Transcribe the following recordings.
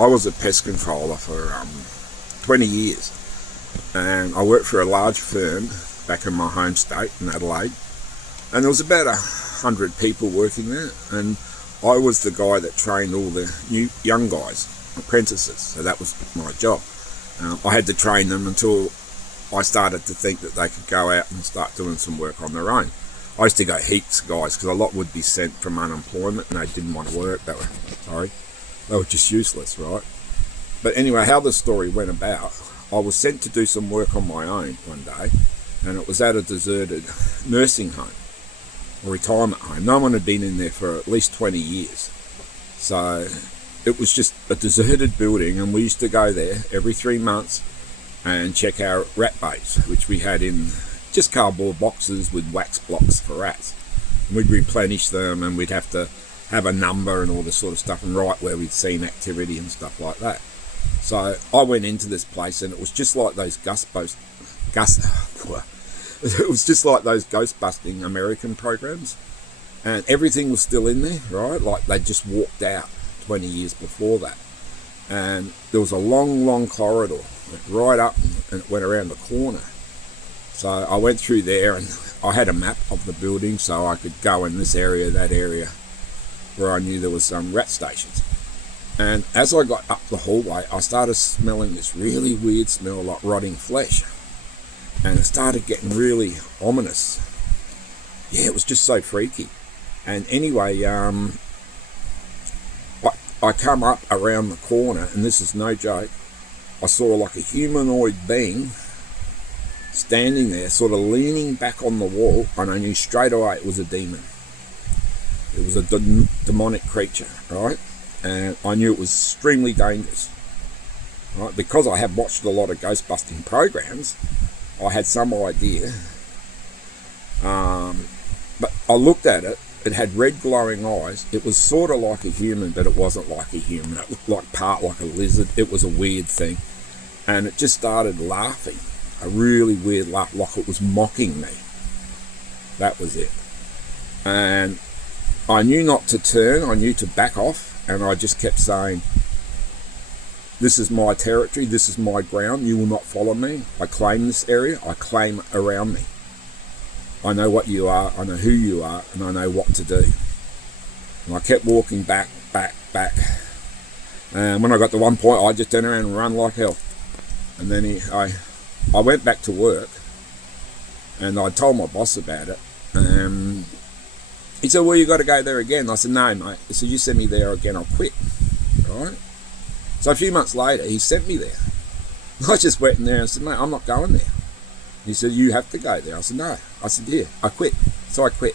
I was a pest controller for 20 years, and I worked for a large firm back in my home state in Adelaide, and there was about 100 people working there, and I was the guy that trained all the young guys, apprentices, so that was my job. I had to train them until I started to think that they could go out and start doing some work on their own. I used to go heaps of guys, because a lot would be sent from unemployment and they didn't want to work. They were just useless, right? But anyway, how the story went about, I was sent to do some work on my own one day, and it was at a deserted nursing home, or retirement home. No one had been in there for at least 20 years. So it was just a deserted building, and we used to go there every 3 months and check our rat baits, which we had in just cardboard boxes with wax blocks for rats. And we'd replenish them, and we'd have to have a number and all this sort of stuff, and write where we'd seen activity and stuff like that. So I went into this place, and it was just like those it was just like those ghost-busting American programs, and everything was still in there, right? Like they just walked out 20 years before that. And there was a long corridor, went right up, and it went around the corner. So I went through there, and I had a map of the building, so I could go in this area, that area, where I knew there was some rat stations. And as I got up the hallway, I started smelling this really weird smell like rotting flesh. And it started getting really ominous. Yeah, it was just so freaky. And anyway, I come up around the corner, and this is no joke, I saw like a humanoid being standing there, sort of leaning back on the wall, and I knew straight away it was a demon. It was a demonic creature, right? And I knew it was extremely dangerous, right? Because I have watched a lot of ghost-busting programs, I had some idea. But I looked at it. It had red glowing eyes. It was sort of like a human, but it wasn't like a human. It looked like part like a lizard. It was a weird thing. And it just started laughing. A really weird laugh, like it was mocking me. That was it. And I knew not to turn. I knew to back off. And I just kept saying, this is my territory. This is my ground. You will not follow me. I claim this area. I claim around me. I know what you are, I know who you are, and I know what to do. And I kept walking back. And when I got to one point, I just turned around and run like hell. And then I went back to work, and I told my boss about it. He said, well, you got to go there again. I said, no, mate. He said, you send me there again, I'll quit. Right? So a few months later, he sent me there. I just went in there and said, mate, I'm not going there. He said, you have to go there. I said, no. I said, yeah, I quit. So I quit.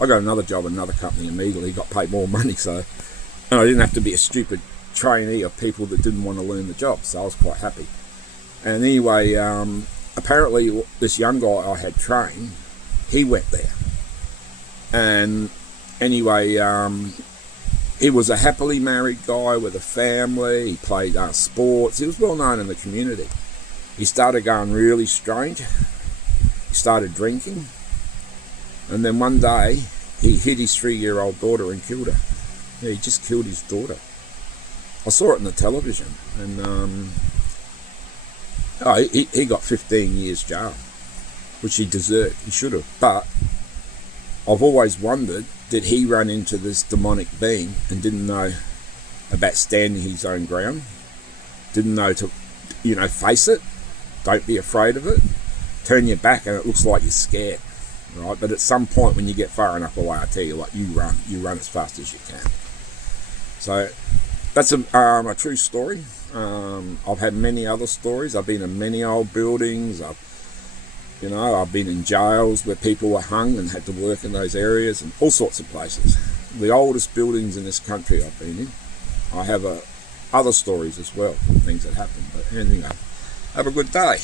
I got another job in another company immediately, got paid more money, and I didn't have to be a stupid trainee of people that didn't want to learn the job, so I was quite happy. And anyway, apparently this young guy I had trained, he went there. And anyway, he was a happily married guy with a family. He played sports. He was well known in the community. He started going really strange. He started drinking. And then one day, he hit his 3-year-old daughter and killed her. Yeah, he just killed his daughter. I saw it on the television. And he got 15 years jail, which he deserved. He should have. But I've always wondered, did he run into this demonic being and didn't know about standing his own ground? Didn't know to, face it? Don't be afraid of it. Turn your back and it looks like you're scared, right? But at some point when you get far enough away, I tell you, like, you run as fast as you can. So that's a true story. I've had many other stories. I've been in many old buildings. I've been in jails where people were hung and had to work in those areas, and all sorts of places. The oldest buildings in this country I've been in. I have other stories as well, things that happened. But anyway, have a good day.